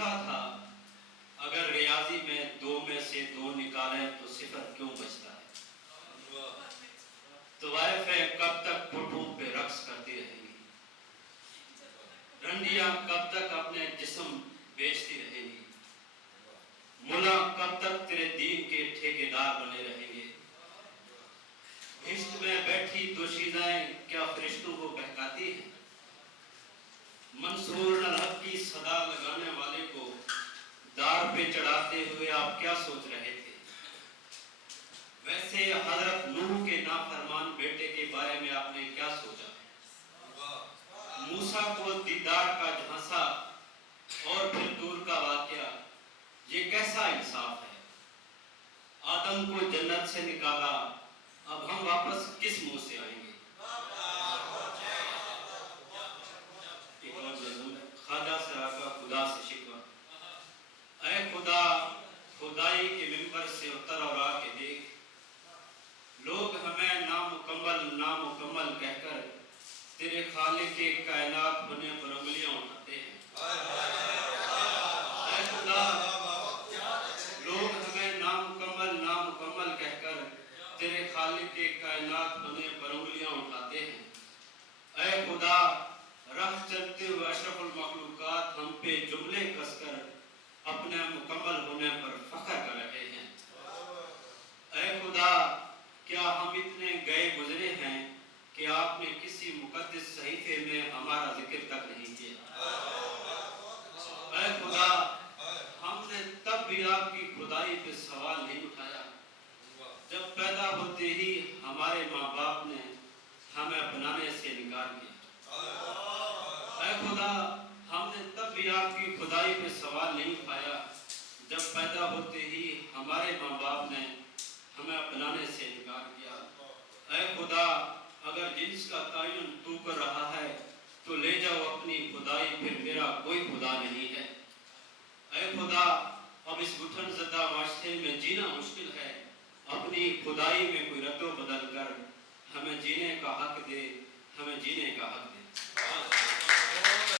لکھا تھا اگر ریاضی میں 2 میں سے 2 نکالیں تو 0 کیوں بچتا ہے؟ طوائفیں کب تک پھوٹوں پہ رقص کرتی رہیں گی؟ رنڈیاں کب تک اپنے جسم بیچتی رہیں گی؟ ملا کب تک تیرے دین کے ٹھیکیدار بنے رہیں گے؟ عشق میں بیٹھی دوشیزائیں کیا فرشتوں کو بہکاتی ہیں؟ منصور الحق کی صدا لگانے والے کو دار پہ چڑھاتے ہوئے آپ کیا سوچ رہے تھے؟ ویسے حضرت نوح کے نافرمان بیٹے کے بارے میں آپ نے کیا سوچا؟ موسیٰ کو دیدار کا جھانسا اور پھر دور کا واقعہ، یہ کیسا انصاف ہے؟ آدم کو جنت سے نکالا، اب ہم واپس کس منہ سے آئیں گے؟ ایک اور نظم ہے، خواجہ سرا کا خدا سے شکوہ۔ اے خدا، خدائی کے ممبر سے اتر اور آ کے دیکھ، لوگ ہمیں نامکمل کہہ کر تیرے خالق کے کائنات ہونے پر انگلیاں اٹھاتے ہیں۔ اے خدا، لوگ ہمیں نامکمل کہہ کر تیرے خالق کے کائنات ہونے پر انگلیاں اٹھاتے ہیں۔ اے خدا، راہ چلتے ہوئے اشرف المخلوقات ہم پہ جملے کس کر اپنے مکمل ہونے پر فخر کر رہے ہیں۔ اے خدا، کیا ہم اتنے گئے گزرے ہیں کہ آپ نے کسی مقدس صحیفے میں ہمارا ذکر تک نہیں کیا؟ اے خدا، ہم نے تب بھی آپ کی خدائی پہ سوال نہیں اٹھایا جب پیدا ہوتے ہی ہمارے ماں باپ نے ہمیں اپنانے سے انکار کیا۔ اے خدا، ہم نے تب بھی آپ کی خدائی پہ سوال نہیں اٹھایا جب پیدا ہوتے ہی ہمارے ماں باپ نے ہمیں اپنانے سے انکار کیا۔ اے خدا، اگر جنس کا تعین تو کر رہا ہے تو لے جاؤ اپنی خدائی، پھر میرا کوئی خدا نہیں ہے۔ اے خدا، اب اس گھٹن زدہ معاشرے میں جینا مشکل ہے، اپنی خدائی میں کوئی رد و بدل کر ہمیں جینے کا حق دے، ہمیں جینے کا حق دے۔